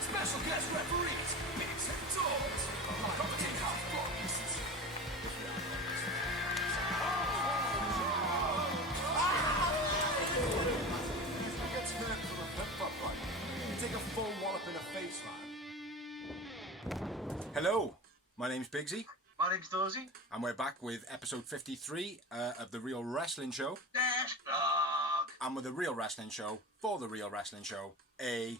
Special guest referees, Bigs and Dogs, commentating half bodies. He gets hurt from a flip-flop fight. You take a full wallop in the face, man. Hello, my name's Bigsy. My name's Dorsey. And we're back with episode 53 of The Real Wrestling Show. Dash Dog. And with The Real Wrestling Show, for The Real Wrestling Show, AEW.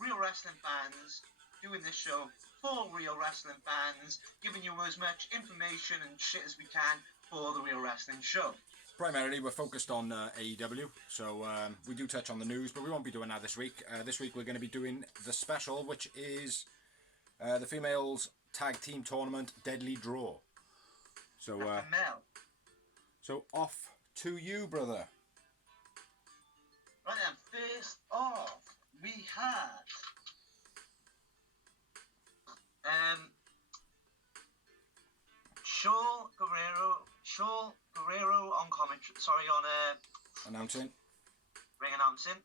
Real wrestling fans doing this show for real wrestling fans, giving you as much information and shit as we can for the Real Wrestling Show. Primarily, we're focused on AEW, so we do touch on the news, but we won't be doing that this week. This week we're going to be doing the special, which is the females tag team tournament Deadly Draw. So, Mel. So off to you, brother. Right then, first off, we had Shaul Guerrero on commentary. On announcing. Ring announcing,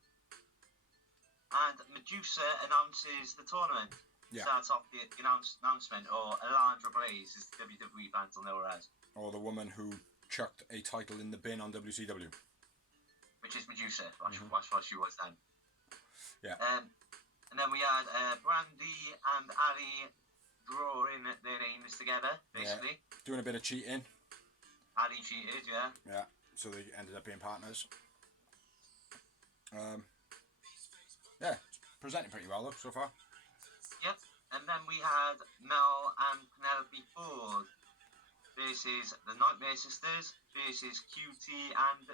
and Medusa announces the tournament. Yeah. Starts off the announcement, or Alundra Blaze, as the WWE fans will know her as. Or the woman who chucked a title in the bin on WCW. Which is Medusa. That's what she was then. Yeah. And then we had Brandi and Ali drawing their names together, basically. Yeah. Doing a bit of cheating. Ali cheated, yeah. Yeah, so they ended up being partners. Yeah, presenting pretty well, though, so far. Yep. And then we had Mel and Penelope Ford versus the Nightmare Sisters versus QT and...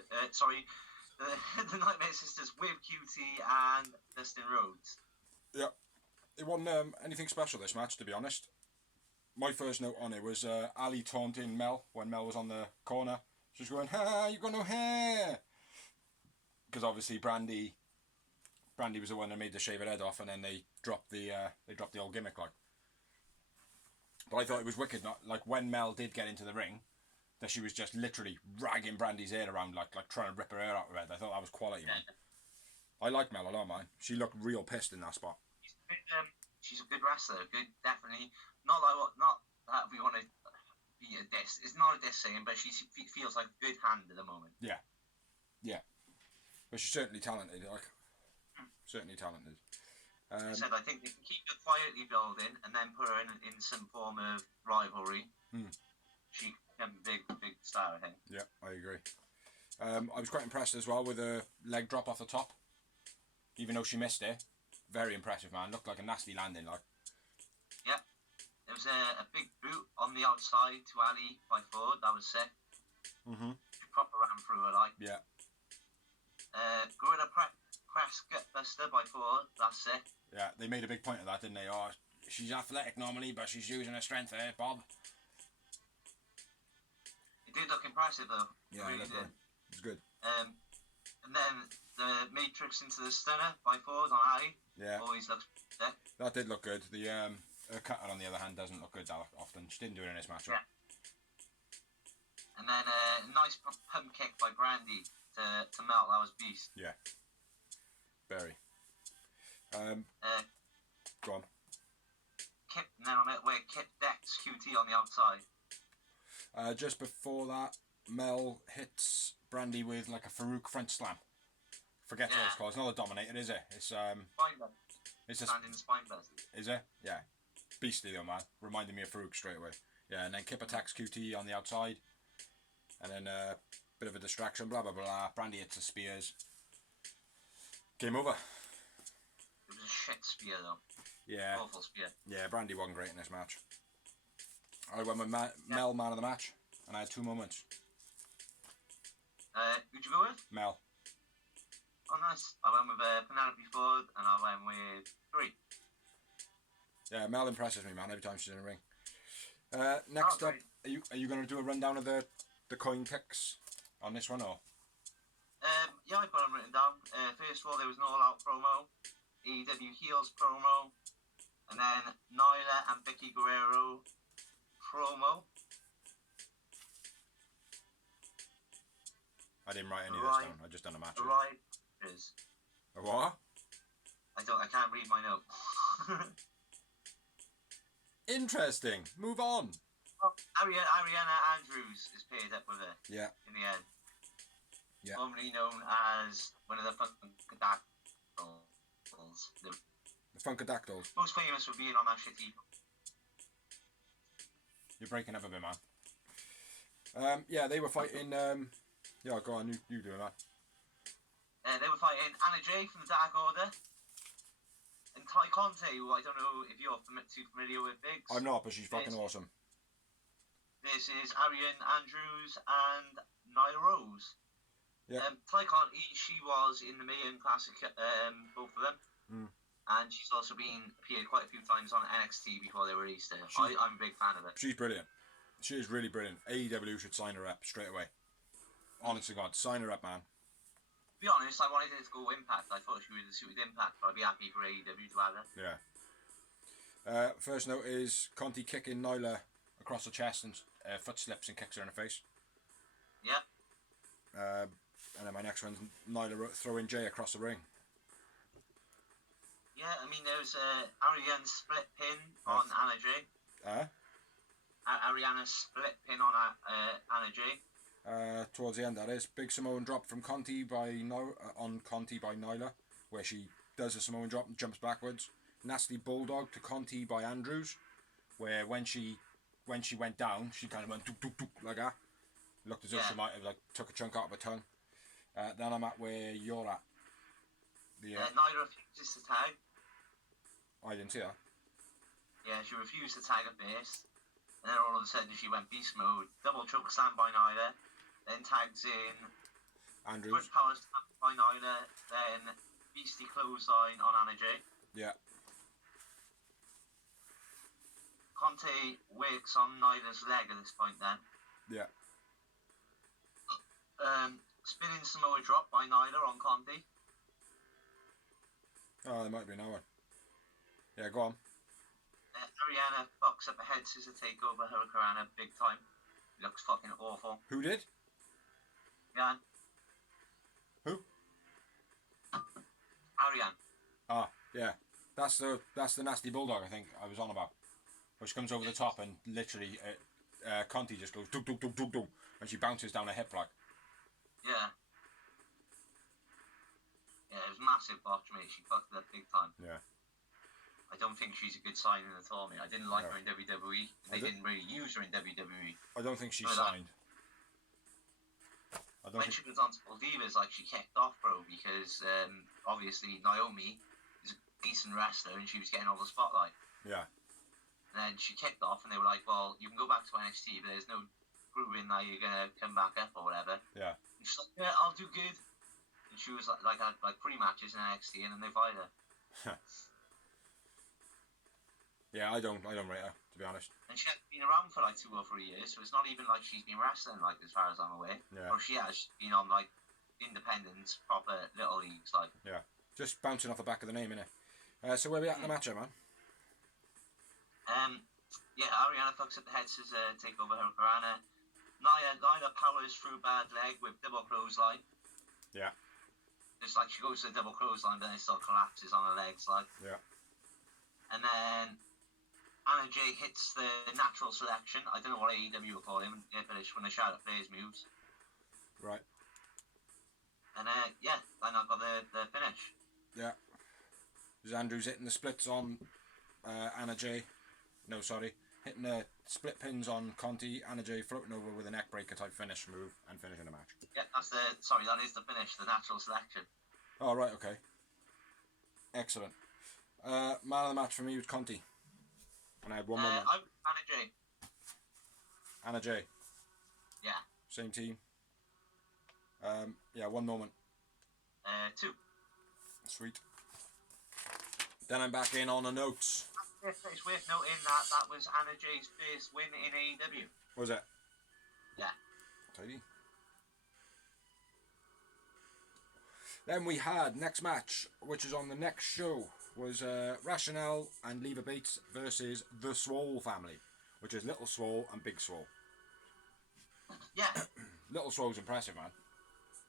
the Nightmare Sisters with QT and Dustin Rhodes. Yeah. It wasn't anything special, this match, to be honest. My first note on it was Ali taunting Mel when Mel was on the corner. She was going, "Ha, you got no hair!" Because obviously Brandi was the one that made the shave her head off, and then they dropped the old gimmick, like. But I thought it was wicked, not like when Mel did get into the ring, that she was just literally ragging Brandi's hair around, like trying to rip her hair out of her head. I thought that was quality, man. I like Mel a lot, man. She looked real pissed in that spot. She's a good wrestler. Good, definitely. Not that we want to be a diss. It's not a diss saying, but she feels like a good hand at the moment. Yeah. But she's certainly talented. Certainly talented. I said I think they can keep her quietly building and then put her in some form of rivalry. She can be a big star, I think. Yeah, I agree. I was quite impressed as well with her leg drop off the top. Even though she missed it. Very impressive, man. Looked like a nasty landing, like. Yeah. There was a big boot on the outside to Ali by Ford. That was sick. She proper ran through her, like. Yeah. Gorilla press gutbuster by Ford. That's sick. Yeah, they made a big point of that, didn't they? Oh, she's athletic normally, but she's using her strength there, Bob. It did look impressive, though. Yeah, it really did. It was good. And then the Matrix into the Stunner by Ford on Ali. Yeah. Always looks sick. That did look good. The her cutter, on the other hand, doesn't look good that often. She didn't do it in this match. Yeah. And then a nice pump kick by Brandi to Mel. That was beast. Yeah. Very. Go on. Kip, and then where Kip decks QT on the outside. Just before that, Mel hits Brandi with like a Farouk French slam. Forget what it's called. It's not a dominator, is it? It's Spinebuster. It's a standing spinebuster. Is it? Yeah. Beastly though, man. Reminded me of Farouk straight away. Yeah, and then Kip attacks QT on the outside, and then bit of a distraction. Blah blah blah. Brandi hits the spears. Game over. It was a shit spear though. Yeah. Awful spear. Yeah, Brandi wasn't great in this match. I went with Mel man of the match, and I had 2 moments. Who'd you go with? Mel. Oh, nice. I went with Penelope Ford, and I went with 3. Yeah, Mel impresses me, man, every time she's in the ring. Next up, are you going to do a rundown of the coin picks on this one, or? Yeah, I put them written down. First of all, there was an all-out promo, AEW Heels promo, and then Nyla and Vicky Guerrero promo. I didn't write any of this down. I just done a match. Riders. A what? I can't read my note. Interesting. Move on. Ariana Andrews is paired up with her. Yeah. In the end. Yeah. Formerly known as one of the Funkadactyls. The Funkadactyls. Most famous for being on that shitty. You're breaking up a bit, man. Yeah, they were fighting. Yeah, go on. You do that. They were fighting Anna Jay from the Dark Order. And Ty Conte, who I don't know if you're too familiar with, Biggs. I'm not, but she's fucking awesome. This is Ariane Andrews and Nyla Rose. Yeah. Ty Conte, she was in the Mayhem Classic, both of them. And she's also appeared quite a few times on NXT before they released her. I'm a big fan of her. She's brilliant. She is really brilliant. AEW should sign her up straight away. Honest to God, sign her up, man. To be honest, I wanted her to go Impact. I thought she would have suited Impact, but I'd be happy for AEW to have her. Yeah. First note is Conti kicking Nyla across the chest and foot slips and kicks her in the face. Yeah. And then my next one's Nyla throwing Jay across the ring. Yeah, I mean, there's Ariane's split pin on Anna Jay. Ariana's split pin on Anna Jay. Towards the end, that is. Big Samoan drop from Conti on Conti by Nyla, where she does a Samoan drop and jumps backwards. Nasty Bulldog to Conti by Andrews, where when she went down, she kind of went duk, duk, duk, like that. Looked as if she might have took a chunk out of her tongue. Then I'm at where you're at. Nyla refuses to tag. I didn't see that. Yeah, she refused to tag at base. And then all of a sudden she went beast mode. Double choke slam by Nyla. Then tags in. Andrews. Good power slam by Nyla. Then beastie clothesline on Anna Jay. Yeah. Conte works on Nyla's leg at this point then. Yeah. Spinning Samoa drop by Nyla on Conte. Oh, there might be another one. Yeah, go on. Ariana fucks up a head scissor takeover Hurricanrana big time. Looks fucking awful. Who did? Yeah. Who? Ariane. Ah, yeah. That's the nasty bulldog I think I was on about. Which comes over the top and literally Conti just goes dug dug dug dug dug and she bounces down a hip like. Yeah. Yeah, it was massive botch, mate. She fucked it up big time. Yeah. I don't think she's a good signing at all, mate. I didn't like her in WWE. They didn't really use her in WWE. I don't think she's signed. When she was on Small Divas, like, she kicked off, bro, because obviously Naomi is a decent wrestler and she was getting all the spotlight. Yeah. And then she kicked off and they were like, well, you can go back to NXT, but there's no proving that you're going to come back up or whatever. Yeah. And she's like, yeah, I'll do good. And she was like had 3 matches in NXT and then they fired her. Yeah, I don't rate her, to be honest. And she hasn't been around for like 2 or 3 years, so it's not even like she's been wrestling, like, as far as I'm aware. Yeah. Or she has been on like independent, proper little leagues, like. Yeah. Just bouncing off the back of the name, innit? So where we at in the match, man? Yeah, Ariana fucks up the head scissor, take over Hurricanrana. Nyla powers through bad leg with double clothesline. Yeah. It's like she goes to the double clothesline, but then it still collapses on her legs, like. Yeah. And then Anna Jay hits the natural selection. I don't know what AEW will call him, but it's when they shout at players' moves. Right. And yeah, then I got the finish. Yeah. There's Andrews hitting the splits on Anna Jay. No, sorry. Hitting the split pins on Conti. Anna Jay floating over with a neck breaker type finish move and finishing the match. Yeah, that is the finish, the natural selection. Oh, right, okay. Excellent. Man of the match for me was Conti. And I had one moment. I'm Anna Jay. Anna Jay. Yeah. Same team. Yeah, one moment. 2. Sweet. Then I'm back in on the notes. It's worth noting that was Anna Jay's first win in AEW. Was it? Yeah. Tidy. Then we had next match, which is on the next show, was Rationale and Leva Bates versus the Swole family, which is Little Swole and Big Swole. Yeah. Little Swole's impressive, man.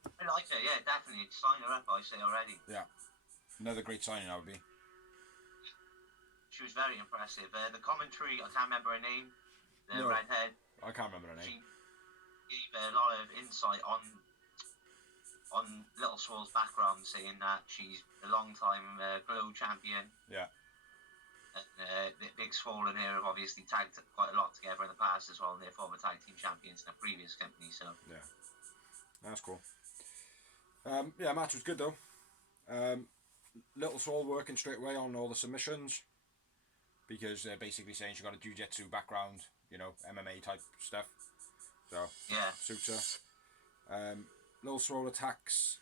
I like her, yeah, definitely. Sign her up, I say already. Yeah. Another great signing that would be. She was very impressive. The commentary, I can't remember her name, the No. redhead. I can't remember her name. She gave a lot of insight on Little Swole's background, saying that she's a long-time Glow champion. Yeah. Big Swole and her have obviously tagged quite a lot together in the past as well, and they're former tag team champions in a previous company. So yeah, that's cool. Match was good though. Little Swole working straight away on all the submissions because they're basically saying she got a jiu-jitsu background, MMA type stuff. So yeah, suits her. Little Swole attacks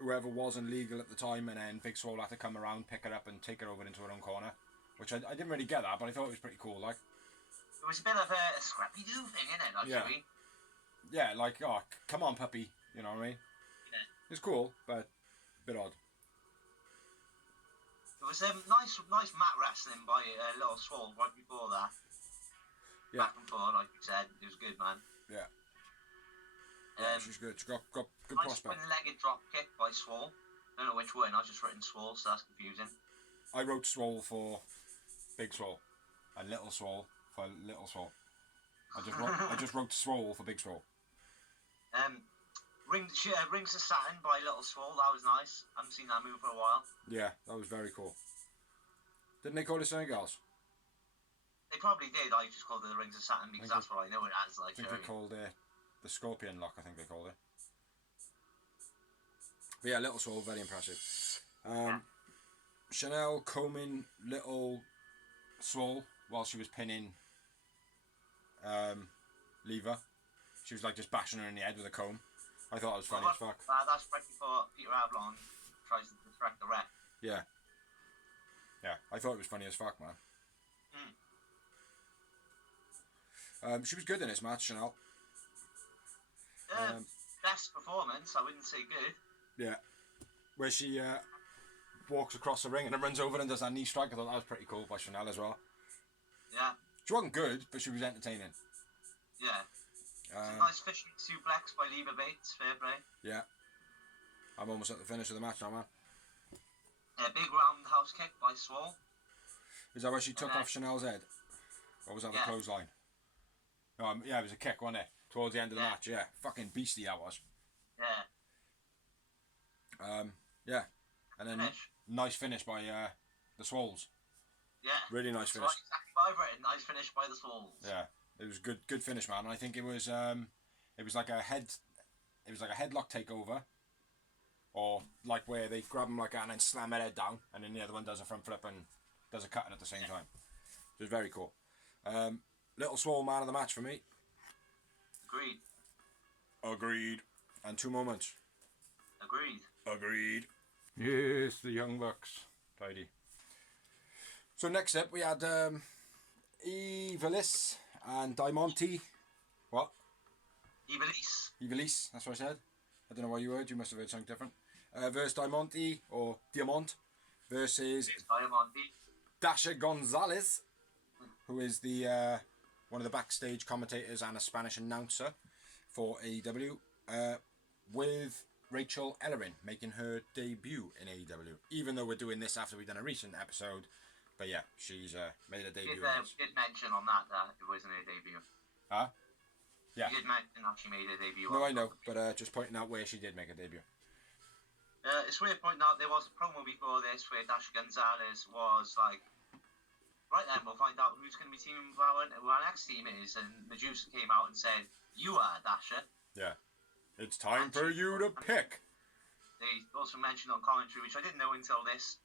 whoever wasn't legal at the time, and then Big Swole had to come around, pick her up, and take her over into her own corner. Which I didn't really get that, but I thought it was pretty cool. Like, it was a bit of a scrappy-doo thing, innit? Actually. Yeah, like, oh, come on, puppy. You know what I mean? Yeah. It's cool, but a bit odd. It was nice mat wrestling by Little Swole right before that. Yeah. Back and forth, like you said, it was good, man. Yeah. She's good. She got good nice prospect. One-legged drop kick by Swole. I don't know which one. I just written Swole, so that's confusing. I wrote Swole for Big Swole, and Little Swole for Little Swole. I just wrote Swole for Big Swole. Rings of Saturn by Little Swole. That was nice. I haven't seen that move for a while. Yeah, that was very cool. Didn't they call it something else? They probably did. I just called it the Rings of Saturn because that's what I know it as. Like, I think they called it the Scorpion Lock. I think they called it. But yeah, Little Swole, very impressive. Chanel combing Little Swole while she was pinning Lever. She was like just bashing her in the head with a comb. I thought it was funny as fuck. That's right before Peter Avalon tries to distract the ref. Yeah. Yeah, I thought it was funny as fuck, man. She was good in this match, Chanel. Best performance, I wouldn't say good. Yeah. Where she walks across the ring and then runs over and does that knee strike. I thought that was pretty cool by Chanel as well. Yeah. She wasn't good, but she was entertaining. Yeah. It's a nice fishing suplex by Leva Bates, fair play. Yeah. I'm almost at the finish of the match now, man. A big roundhouse kick by Swole. Is that where she took off Chanel's head? Or was that the clothesline? No, it was a kick, wasn't it? Towards the end of the match, yeah. Fucking beastie that was. Yeah. Yeah. And then nice finish by the Swoles. Yeah. Really nice finish. Right, exactly what I've written. Nice finish by the Swoles. Yeah. It was good finish, man. And I think it was like a headlock takeover, or like where they grab him like that and then slam their head down, and then the other one does a front flip and does a cutting at the same time. It was very cool. Little Swole man of the match for me. Agreed. And 2 moments. Agreed. Yes, the Young Bucks. Tidy. So next up we had Eveless and Diamante. What? Eveless, that's what I said. I don't know what you heard. You must have heard something different. Versus Diamante, or Diamante, versus Dasha Gonzalez, who is the one of the backstage commentators and a Spanish announcer for AEW, with Rachel Ellerin making her debut in AEW. Even though we're doing this after we've done a recent episode, but yeah, she's made a debut. Did mention on that it wasn't her debut. Huh? Yeah. You did mention that she made a debut. No, I know, but just pointing out where she did make a debut. It's worth pointing out there was a promo before this where Dasha Gonzalez was like, right then, we'll find out who's going to be teaming with our next team is, and Medusa came out and said, "You are Dasha." Yeah. It's time for you to pick. They also mentioned on commentary, which I didn't know until this,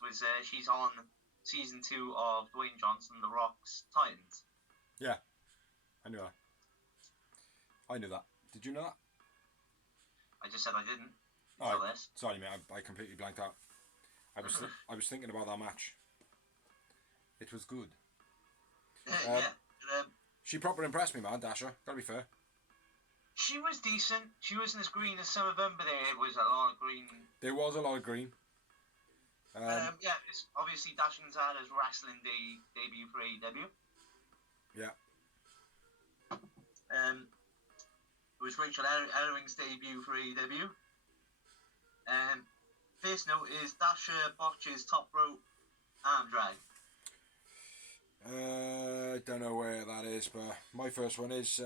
was she's on season 2 of Dwayne Johnson, The Rock's Titans. Yeah. I knew that. Did you know that? I just said I didn't until this. Sorry, mate. I completely blanked out. I was thinking about that match. It was good. She proper impressed me, man, Dasha. Gotta be fair. She was decent. She wasn't as green as some of them, but there was a lot of green. There was a lot of green. It's obviously Dasha Gonzalez wrestling debut for AEW. Yeah. It was Rachel Ellering's debut for AEW. First note is Dasha botches top rope arm drag. I don't know where that is, but my first one is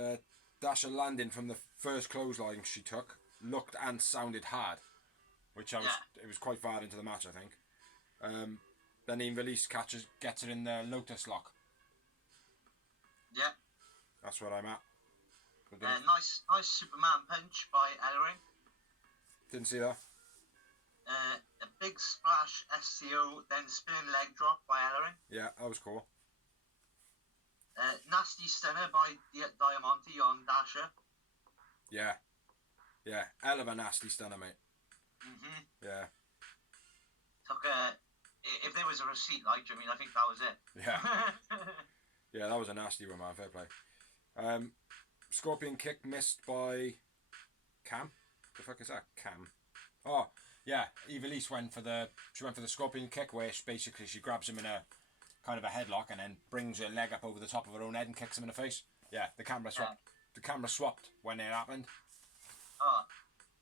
Dasha landing from the first clothesline she took. Looked and sounded hard, which it was quite far into the match, I think. Then Eveless gets her in the Lotus Lock. Yeah. That's what I'm at. Nice Superman punch by Ellering. Didn't see that. A big splash STO, then spinning leg drop by Ellering. Yeah, that was cool. Nasty stunner by Diamante on Dasha. Yeah. Yeah, hell of a nasty stunner, mate. Mm-hmm. Yeah. Took if there was a receipt, like, I mean, I think that was it. Yeah. Yeah, that was a nasty one, man. Fair play. Scorpion kick missed by Cam. The fuck is that? Cam. Oh, yeah. Eveless went for the scorpion kick, where she grabs him in a kind of a headlock and then brings her leg up over the top of her own head and kicks him in the face. Yeah, the camera swapped. Yeah. The camera swapped when it happened. Oh.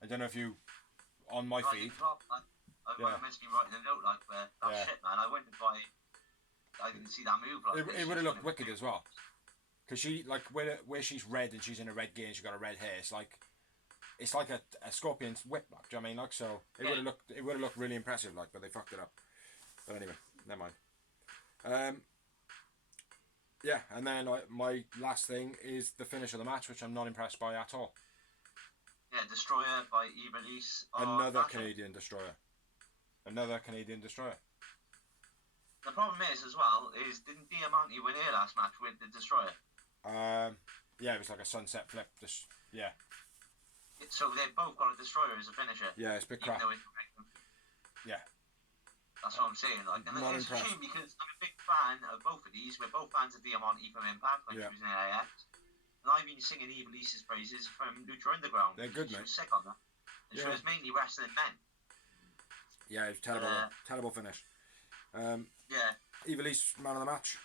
I don't know if you on my feed. I must be writing a note like shit, man. I went to buy. I didn't see that move. Like, it would have looked wicked as well, because she like where she's red and she's in a red gear and she's got a red hair. It's like a scorpion's whip. Like, do you know what I mean? Like, so it would have looked really impressive. Like, but they fucked it up. But anyway, never mind. Yeah, and then my last thing is the finish of the match, which I'm not impressed by at all. Yeah, Destroyer by Eveless. Another Canadian Destroyer. The problem is, as well, didn't Diamante win her last match with the Destroyer? Yeah, it was like a sunset flip. Yeah. So they've both got a Destroyer as a finisher. Yeah, it's a bit crap. Yeah. That's what I'm saying. Like, and not it's impressed. a shame because I'm a big fan of both of these. We're both fans of Diamante from Impact when she was in AIX. And I've been singing Eveless's praises from Lucha Underground. They're good, she mate. Was sick on that. And she was mainly wrestling men. Yeah, it was terrible finish. Yeah. Eveless, man of the match.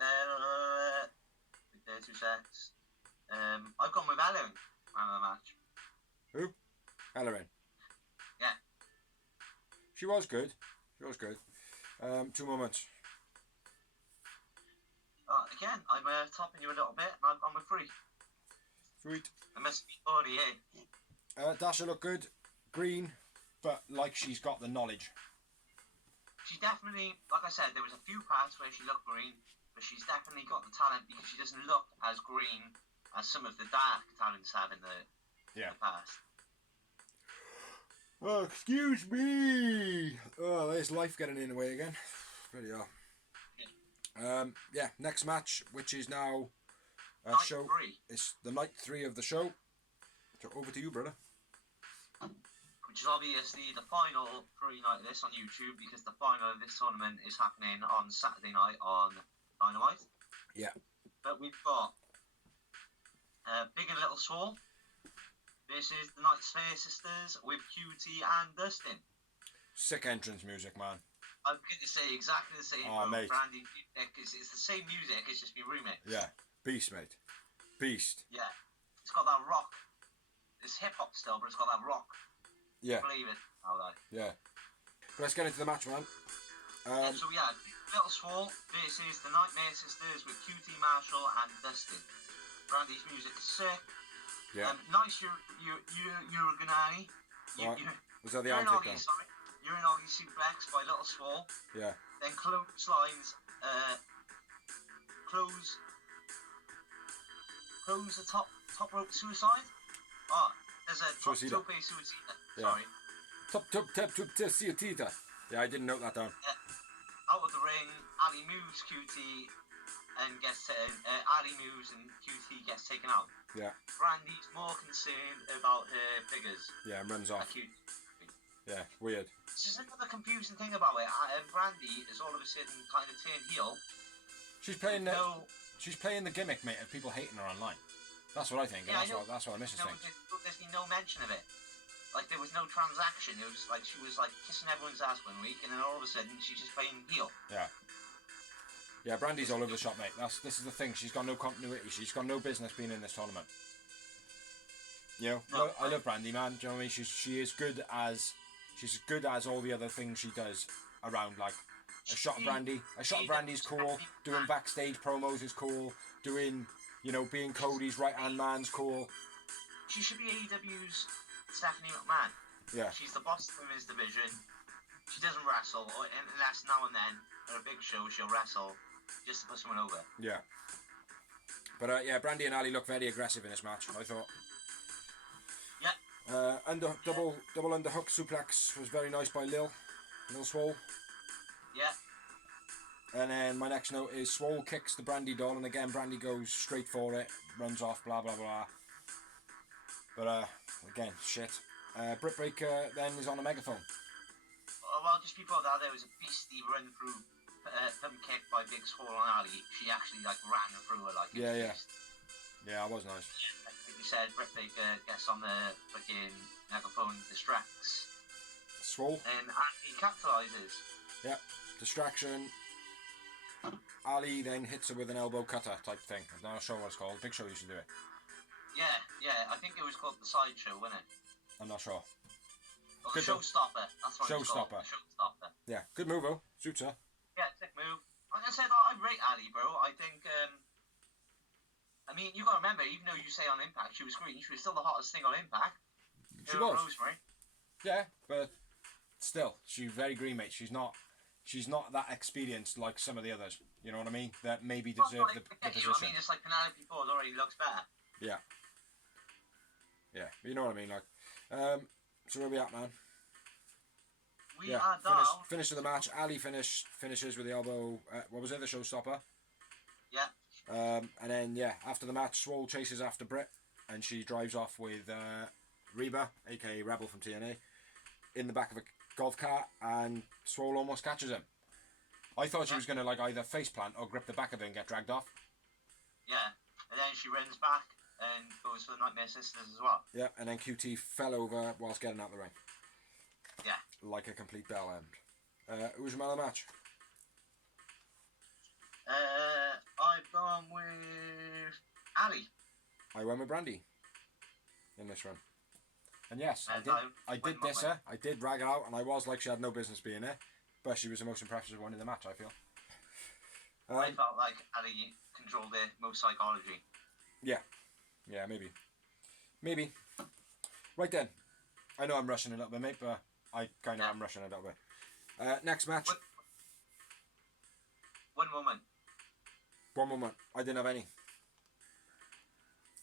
2 seconds. I've gone with Ellering, man of the match. Who? Ellering. Yeah. She was good. 2 moments. Again, I'm topping you a little bit, and I've gone with 3. Sweet. I must be 48. Dasha looked good. Green, but like she's got the knowledge. She definitely, like I said, there was a few parts where she looked green, but she's definitely got the talent because she doesn't look as green as some of the dark talents have in the past. Oh, excuse me. Oh, there's life getting in the way again. Bloody hell. Next match, which is now night show. 3. It's the night 3 of the show. So over to you, brother. Which is obviously the final pre-night of this on YouTube because the final of this tournament is happening on Saturday night on Dynamite. Yeah. But we've got Big and Little Swole. This is the Night Slayer sisters with QT and Dustin. Sick entrance music, man. I'm going to say exactly the same. Mate. Brandi, it's the same music, it's just been remixed. Yeah. Beast, mate. Beast. Yeah. It's got that rock. It's hip-hop still, but it's got that rock. Yeah. Believe it. Yeah. But let's get into the match, man. So we had Little Swole versus the Nightmare Sisters with QT Marshall and Dustin. Brandy's music is sick. Yeah. Nice Uruganani. Was that the arm takedown? Uranagi suplex by Little Swole. Yeah. Then clotheslines. Close the top rope suicide. Oh, there's a tope suicida. Sorry. Suicida. Yeah, I didn't note that down. Out of the ring, Ali moves QT and Ali moves and QT gets taken out. Yeah. Brandy's more concerned about her figures. Yeah, and runs off. Yeah, weird. It's just another confusing thing about it. Brandi is all of a sudden kind of turned heel. She's playing the gimmick, mate, of people hating her online. That's what I think. Yeah, that's what I miss. There's been no mention of it. Like, there was no transaction. It was like she was like kissing everyone's ass one week, and then all of a sudden she's just playing heel. Yeah. Yeah, Brandi's all over the shop, mate. This is the thing. She's got no continuity. She's got no business being in this tournament. You know, No, I love Brandi, man. Do you know what I mean? She's as good as all the other things she does around. Like a shot of Brandy's cool. Doing backstage promos is cool. Doing, you know, being Cody's right hand man's cool. She should be AEW's Stephanie McMahon. Yeah. She's the boss of the women's division. She doesn't wrestle, unless now and then at a big show she'll wrestle just to put someone over. Yeah. But yeah, Brandi and Ali look very aggressive in this match, I thought. Yeah. Double underhook suplex was very nice by Lil Swole. Yeah. And then my next note is Swole kicks the Brandi doll, and again Brandi goes straight for it, runs off, blah blah blah. But again, shit. Britt Baker then is on a megaphone. Well, just before that, there was a beastly run through thumb kick by Big Swole on Ali. She actually like ran through her like. Yeah. Yeah, that was nice. Like you said, Britt Baker gets on the freaking megaphone, distracts Swole. and Ali capitalizes. Yeah, distraction. Ali then hits her with an elbow cutter type thing. I'm not sure what it's called. Big Show used to do it. Yeah. I think it was called the Sideshow, wasn't it? I'm not sure. Oh, the Showstopper. That's what it's called. Showstopper. The Showstopper. Yeah, good move though. Suits her. Yeah, sick move. Like I said, I rate Ali, bro. I think, I mean, you got to remember, even though you say on Impact she was green, she was still the hottest thing on Impact. She was. Rosemary. Yeah, but still, she's very green, mate. She's not that experienced like some of the others. You know what I mean? That maybe deserve the position. I mean, it's like Penelope Ford already looks better. Yeah. Yeah, you know what I mean, like. So where we at, man? We are down. Finish of the match. Ali finishes with the elbow. What was it? The showstopper. Yeah. And then after the match, Swole chases after Britt, and she drives off with Reba, aka Rebel from TNA, in the back of a golf cart, and Swole almost catches him. I thought she was gonna like either faceplant or grip the back of it and get dragged off. Yeah, and then she runs back and goes for the Nightmare Sisters as well. Yeah, and then QT fell over whilst getting out of the ring. Yeah. Like a complete bell end. Who was your man of the match? I've gone with Ali. I went with Brandi in this run. And yes, And I did diss her. I did rag her out, and I was like she had no business being there. But she was the most impressive one in the match, I feel. I felt like Ali controlled it, most psychology. Yeah, maybe. Right then, I know I'm rushing a little bit, mate, but I kind of am rushing a little bit. Next match. One moment. One moment. I didn't have any.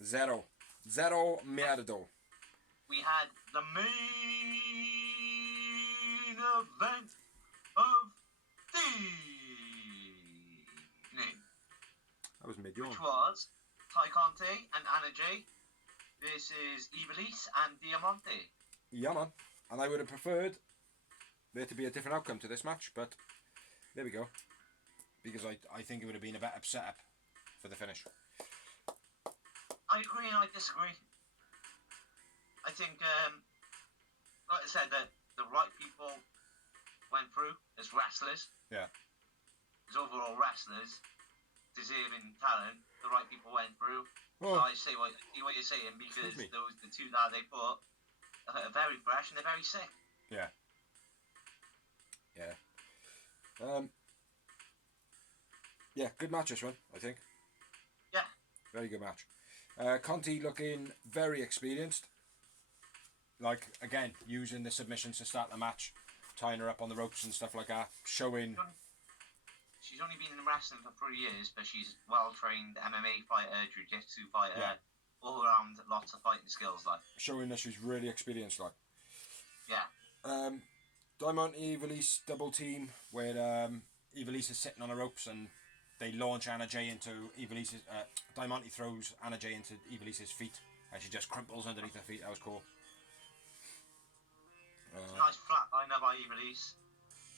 Zero mierdo. We had the main event of the evening. That was mid-yawn. Which was Ty Conte and Anna Jay versus Eveless and Diamante. Yeah, man. And I would have preferred there to be a different outcome to this match, but there we go. Because I think it would have been a better setup for the finish. I agree and I disagree. I think, like I said, that the right people went through as wrestlers. Yeah. As overall wrestlers, deserving talent, the right people went through. Oh. So I see what you're saying, because the two that they put are very fresh and they're very sick. Yeah. Yeah, good match this one, I think. Yeah. Very good match. Conti looking very experienced. Like, again, using the submissions to start the match, tying her up on the ropes and stuff like that, showing... She's only been in wrestling for 3 years, but she's well-trained MMA fighter, jiu-jitsu fighter, all around lots of fighting skills, like. Showing that she's really experienced, like. Yeah. Diamante Eveless double team, where Eveless is sitting on the ropes and they launch Anna Jay into Eveless's... Diamante throws Anna Jay into Eveless's feet, and she just crimples underneath her feet. That was cool. Nice flat liner by Eveless.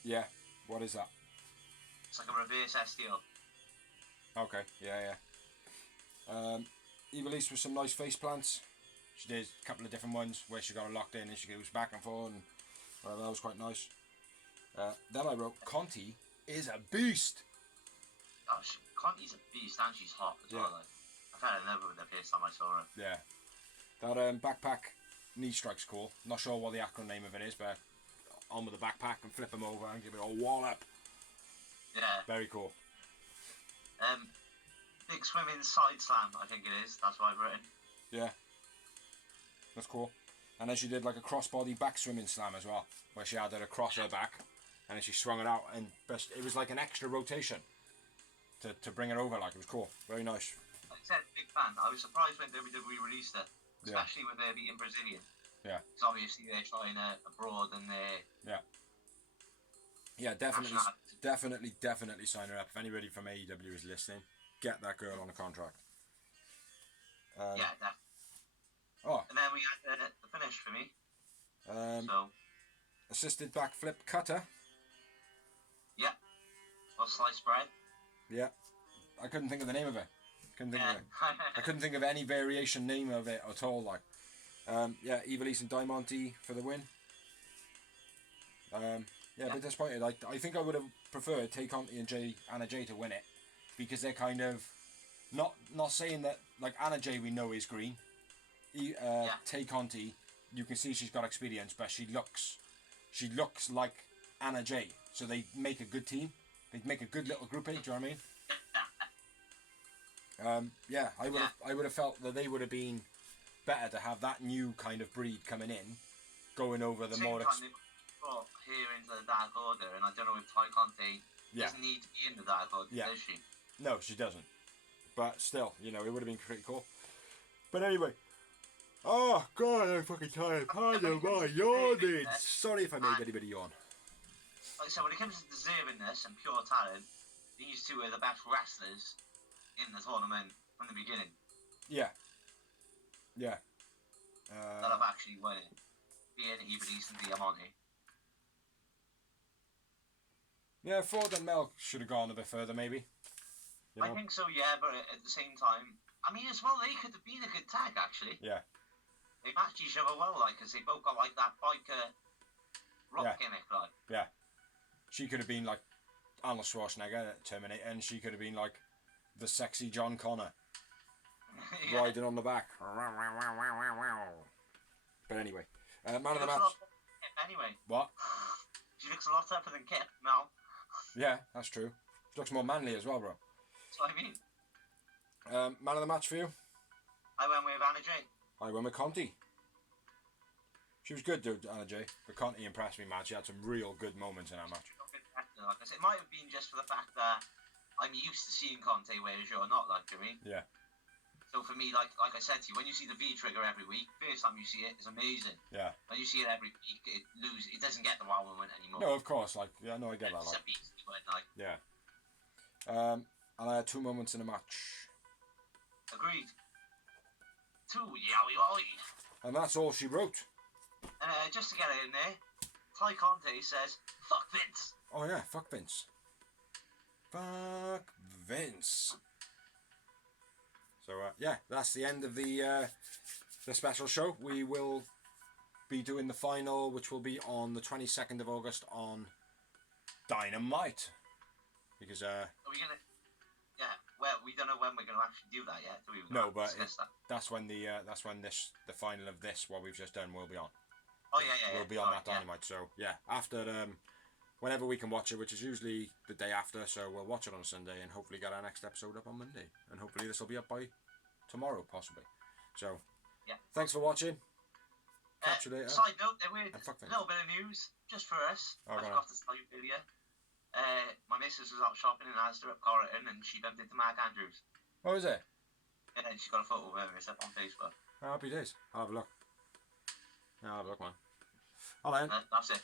Yeah. What is that? It's like a reverse STO. Okay. Yeah. Eveless with some nice face plants. She did a couple of different ones where she got her locked in and she goes back and forth, and that was quite nice. Then I wrote, Conti is a beast. Conti's a beast and she's hot as well. Like, I fell in love with her the first time I saw her. Yeah. That backpack knee strike's cool. Not sure what the actual name of it is, but on with the backpack and flip him over and give it a wallop. Yeah. Very cool. Big swimming side slam, I think it is. That's what I've written. Yeah. That's cool. And then she did like a crossbody back swimming slam as well, where she had it across her back, and then she swung it out, and it was like an extra rotation to bring it over. Like, it was cool. Very nice. Like I said, big fan. I was surprised when WWE released it, especially with her being Brazilian. Yeah. Because obviously they're trying abroad and they're... Yeah, definitely sign her up. If anybody from AEW is listening, get that girl on a contract. Yeah, definitely. Oh. And then we had the finish for me. Assisted backflip cutter. Yeah. Or sliced bread. Yeah. I couldn't think of the name of it. I couldn't think of any variation name of it at all. Like, Eveless and Dynamite for the win. A bit disappointed. I think I would have preferred Tay Conti and Anna Jay to win it, because they're kind of not saying that, like, Anna Jay we know is green. Tay Conti, you can see she's got experience, but she looks like Anna Jay. So they make a good team. They make a good little groupie. Do you know what I mean? I would have felt that they would have been better to have that new kind of breed coming in, going over the more. Brought here into the Dark Order, and I don't know if Tay Conti doesn't need to be in the Dark Order, does she? No, she doesn't. But still, it would have been pretty cool. But anyway. Oh, God, I'm fucking tired. Pardon my yawning. Sorry if I made anybody yawn. Like I said, when it comes to deservingness and pure talent, these two are the best wrestlers in the tournament from the beginning. Yeah. That have actually won it. Being Eveless and Diamante. Yeah, Ford and Mel should have gone a bit further, maybe. I think so, yeah, but at the same time, I mean, as well, they could have been a good tag, actually. Yeah. They matched each other well, like, because they both got, like, that biker rock gimmick, like. Yeah. She could have been, like, Arnold Schwarzenegger at Terminator, and she could have been, like, the sexy John Connor. Riding on the back. But anyway. Man of the match. Anyway. What? She looks a lot tougher than Kip now. Yeah, that's true. She looks more manly as well, bro. That's what I mean. Man of the match for you? I went with Anna Jay. I went with Conti. She was good, dude, Anna Jay. But Conti impressed me, man. She had some real good moments in that match. Like I said, it might have been just for the fact that I'm used to seeing Conti, whereas you're not, like, do you mean? Yeah. So for me, like I said to you, when you see the V trigger every week, first time you see it is amazing. Yeah. When you see it every week, it doesn't get the wow moment anymore. No, of course. Like, yeah, no, I get that. It's like. a beast, like. Yeah. And I had 2 moments in the match. Agreed. 2 yowie wowie. And that's all she wrote. Just to get it in there, Tay Conti says, "Fuck Vince." Oh yeah, fuck Vince. Fuck Vince. So that's the end of the special show. We will be doing the final, which will be on the 22nd of August on Dynamite. Because Are we gonna? Yeah. Well, we don't know when we're gonna actually do that yet, do we? No, but that's when the final of this, what we've just done, will be on. Oh yeah. We'll be on that Dynamite. So yeah, after whenever we can watch it, which is usually the day after, so we'll watch it on Sunday and hopefully get our next episode up on Monday, and hopefully this will be up by tomorrow, possibly. So thanks for watching. Catch you later. Side note, there was a little bit of news just for us. I forgot to tell you earlier. My missus was out shopping in Asda at Corrigan, and she bumped into Mark Andrews. Oh, is it? Yeah, and she got a photo of him. It's up on Facebook. Oh, happy days. I'll have a look. Yeah, I'll have a look, man. All right. That's it.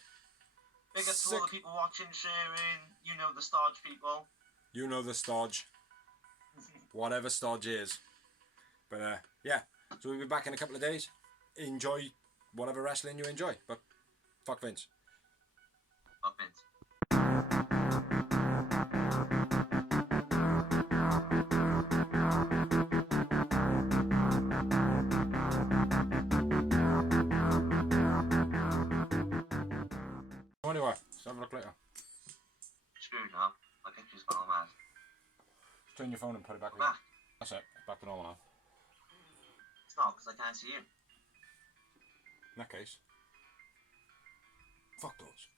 Big up to all the people watching, sharing. You know the Stodge people. You know the Stodge. Whatever Stodge is. But so we'll be back in a couple of days. Enjoy whatever wrestling you enjoy. But fuck Vince. Fuck Vince. Anyway, let's have a look later. Screwed now. My picture's gone mad. turn your phone and put it back Go back. That's it. It's back to normal now. It's not, because I can't see you. In that case, fuck those.